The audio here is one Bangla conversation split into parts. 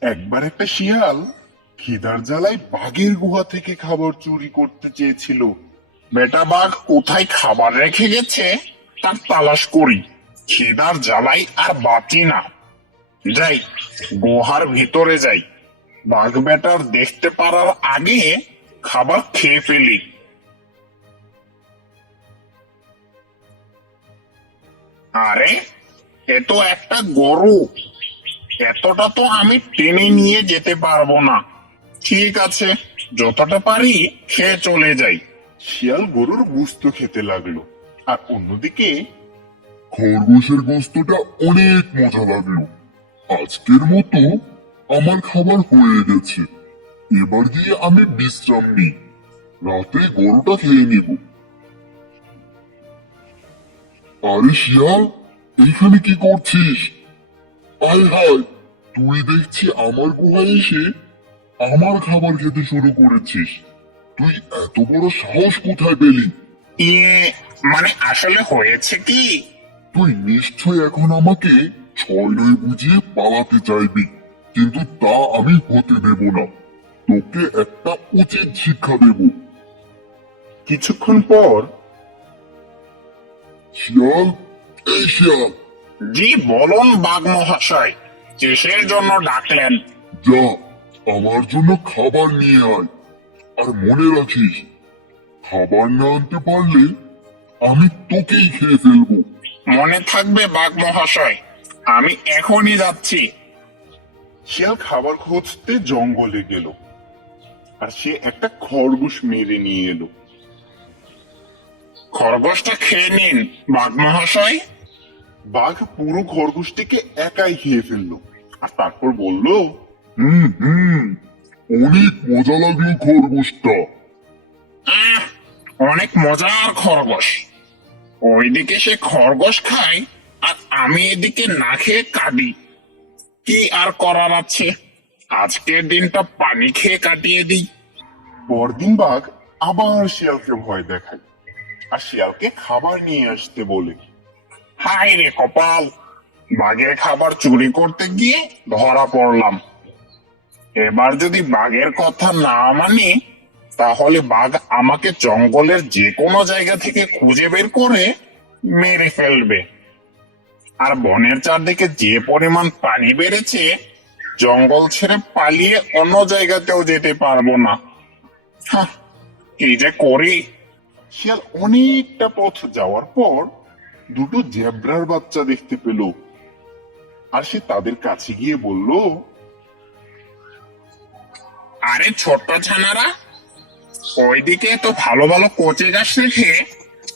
একবার একটা শিয়াল খিদার জ্বালায় বাঘের গুহা থেকে খাবার চুরি করতে চেয়েছিল। বেটা বাঘ কোথায় খাবার রেখে গেছে তার তালাশ করি। খিদার জ্বালাই আর বাঁচি না। যাই, গুহার ভিতরে যাই। বাঘ বেটার দেখতে পারার আগে খাবার খেয়ে ফেলি। আরে, এ তো একটা গরু। এতটা তো আমি টেনে নিয়ে যেতে পারব না। ঠিক আছে যতটা পারি খেয়ে চলে যাই। শিয়াল গরুর গুস্ত খেতে লাগল। আর অন্যদিকে খরগোশের গোস্তটা অনেক মজা লাগল। আজকের মতো আমার খাবার হয়ে গেছে। এবার গিয়ে আমি বিশ্রাম নিই। রাতে গরুটা খেয়ে নেব। আরে শিয়াল এইখানে কি করছিস? আয় হায় তুই দেখছি আমার গুহায় এসে আমার খাবার খেতে শুরু করেছিস। তুই এত বড় সাহস কোথায় পেলি? ইয়ে মানে আসলে হয়েছে কি? তুই নিশ্চয় এখন আমাকে ছয় নয় বুঝিয়ে পালাতে চাইবি কিন্তু তা আমি হতে দেব না। তোকে একটা উচিত শিক্ষা দেব। কিছুক্ষণ পর শিয়াল এই শিয়াল। জি বলুন বাঘ মহাশয় কিসের জন্য ডাকলেন? যা আমার জন্য খাবার নিয়ে আয়। আর মনে রাখিস খাবার না আনতে পারলে আমি তোকেই খেয়ে ফেলব। মনে থাকবে বাঘ মহাশয় আমি এখনই যাচ্ছি। শিয়াল খাবার খুঁজতে জঙ্গলে গেল আর সে একটা খরগোশ মেরে নিয়ে এলো। খরগোশটা খেয়ে নিন বাঘ মহাশয়। বাঘ পুরো খরগোশটিকে একাই খেয়ে ফেলল। আর তারপর বলল হুম হুম অনেক মজা লাগল খরগোশটা। অনেক মজার খরগোশ। ওইদিকে সে খরগোশ খায় আর আমি এদিকে না খেয়ে কাঁদি। কি আর করার আছে? আজকের দিনটা পানি খেয়ে কাটিয়ে দিই। পরদিন বাঘ আবার শিয়ালকে ভয় দেখায়। আর শিয়ালকে খাবার নিয়ে আসতে বলে। হায় রে কপাল। বাঘের খাবার চুরি করতে গিয়ে ধরা পড়লাম। এবার যদি বাঘের কথা না মানি, তাহলে বাঘ আমাকে জঙ্গলের যে কোনো জায়গা থেকে খুঁজে বের করে মেরে ফেলবে। আর বনের চারদিকে যে পরিমাণ পানি বেড়েছে, জঙ্গল ছেড়ে পালিয়ে অন্য জায়গাতেও যেতে পারব না। কি যে করি। শিয়াল অনেকটা পথ যাওয়ার পর দুটো জেব্রার বাচ্চা দেখতে পেল। আর সে তাদের কাছে গিয়ে বলল, আরে ছোট্ট ছানারা, ওইদিকে তো ভালো ভালো কচি গাছ রেখে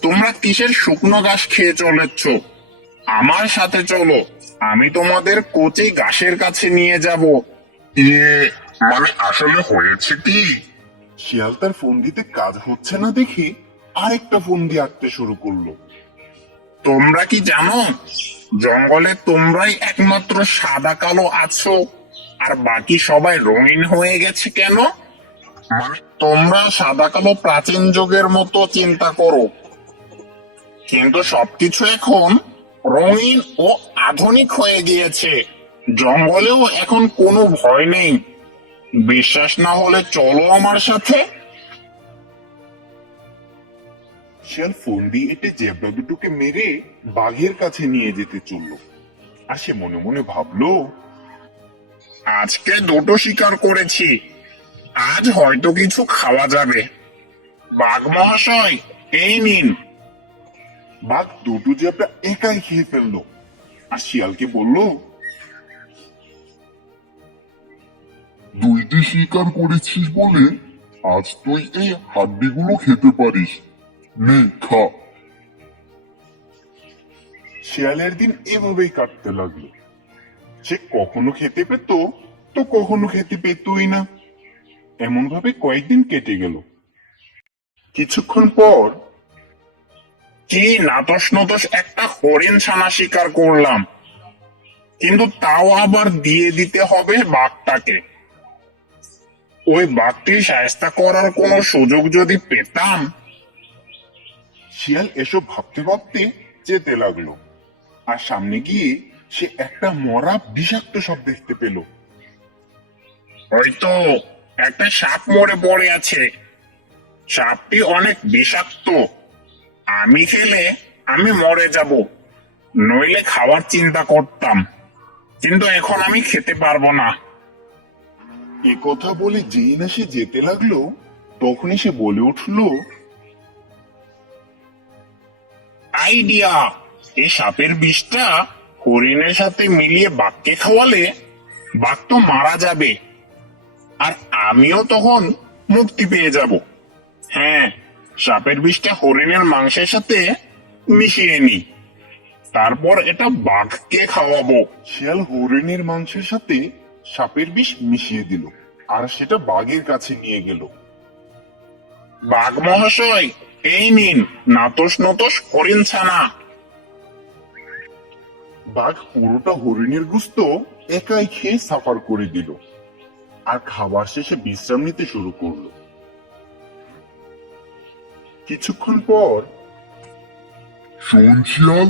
তোমরা কিসের শুকনো গাছ খেয়ে চলেছ? আমার সাথে চলো, আমি তোমাদের কচি গাছের কাছে নিয়ে যাব। মানে আসলে হয়েছে কি? শিয়াল তার ফোন দিতে কাজ হচ্ছে না দেখে আরেকটা ফোন দিয়ে আঁকতে শুরু করল। তোমরা কি জানো? জঙ্গলে তোমরাই একমাত্র সাদা কালো আছো, আর বাকি সবাই রঙিন হয়ে গেছে কেন? মানে তোমরা সাদা কালো প্রাচীন যুগের মতো চিন্তা করো। কিন্তু সবকিছু এখন রঙিন ও আধুনিক হয়ে গিয়েছে। জঙ্গলেও এখন কোনো ভয় নেই। বিশ্বাস না হলে চলো আমার সাথে। শিয়াল ফোন দিয়ে এটে জেব্রা দুটোকে মেরে বাঘের কাছে নিয়ে যেতে চলল। আর সে মনে মনে ভাবলো, আজকে দুটো শিকার করেছি। আজ হয়তো কিছু খাওয়া যাবে। বাঘ মহাশয়, এই নিন। বাঘ দুটো জেব্রা একাই খেয়ে ফেলল। আর শিয়ালকে বলল, দুইটি শিকার করেছিস বলে আজ তুই এই হাড্ডিগুলো খেতে পারিস। নে খা শিয়ালের দিন এভাবেই কাটতে লাগল। সে কখনো খেতে পেত, তো কখনো খেতে পেতই না। এমন ভাবে কয়েকদিন কেটে গেল। কিছুক্ষণ পর কি নাতস নতস একটা হরিণ ছানা শিকার করলাম। কিন্তু তাও আবার দিয়ে দিতে হবে বাঘটাকে। ওই বাঘটি সায়স্তা করার কোনো সুযোগ যদি পেতাম শিয়াল এসব ভাবতে ভাবতে যেতে লাগল। আর সামনে গিয়ে সে একটা মরা বিষাক্ত সব দেখতে পেল। ওই তো একটা সাপ মরে পড়ে আছে। সাপটি অনেক বিষাক্ত। আমি খেলে আমি মরে যাব। নইলে খাওয়ার চিন্তা করতাম। কিন্তু এখন আমি খেতে পারব না। এ কথা বলে যেই না সে যেতে লাগল তখনই সে বলে উঠল আইডিয়া এই সাপের বিষটা হরিণের সাথে মিলিয়ে বাঘকে খাওয়ালে বাঘ তো মারা যাবে। আর আমিও তখন মুক্তি পেয়ে যাব। হ্যাঁ সাপের বিষটা হরিণের মাংসের সাথে মিশিয়ে নি। তারপর এটা বাঘকে খাওয়াবো। শিয়াল হরিণের মাংসের সাথে সাপের বিষ মিশিয়ে দিল আর সেটা বাঘের কাছে নিয়ে গেল। বাঘ মহাশয় এই নিন নাতস নতস হরিণ ছানা। বাঘ পুরোটা হরিণের গুস্ত একাই খেয়ে সাফার করে দিল। আর খাবার শেষে বিশ্রাম নিতে শুরু করল। কিছুক্ষণ পর শিয়াল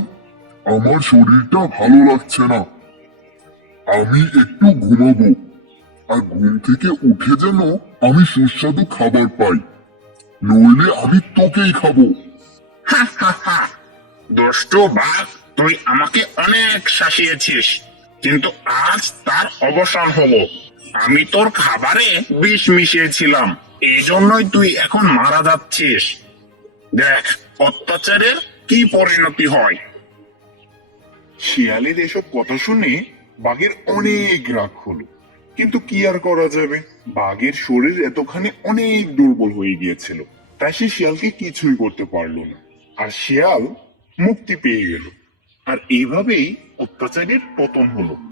আমার শরীরটা ভালো লাগছে না। আমি একটু ঘুমাবো আর ঘুম থেকে উঠে যেন আমি সুস্বাদু খাবার পাই। নইলে আমি তোকেই খাব। হা হা হা। দুষ্ট বাঘ তুই আমাকে অনেক শাসিয়েছিস কিন্তু আজ তার অবসান হলো। আমি তোর খাবারে বিষ মিশিয়েছিলাম এই জন্যই তুই এখন মারা যাচ্ছিস। দেখ অত্যাচারের কি পরিণতি হয়। শিয়ালের এসব কথা শুনে বাঘের অনেক রাগ হলো। কিন্তু কি আর করা যাবে? বাঘের শরীর এতখানি অনেক দুর্বল হয়ে গিয়েছিল, তাই সে শিয়ালকে কিছুই করতে পারল না। আর শিয়াল মুক্তি পেয়ে গেল। আর এইভাবেই অত্যাচারের পতন হলো।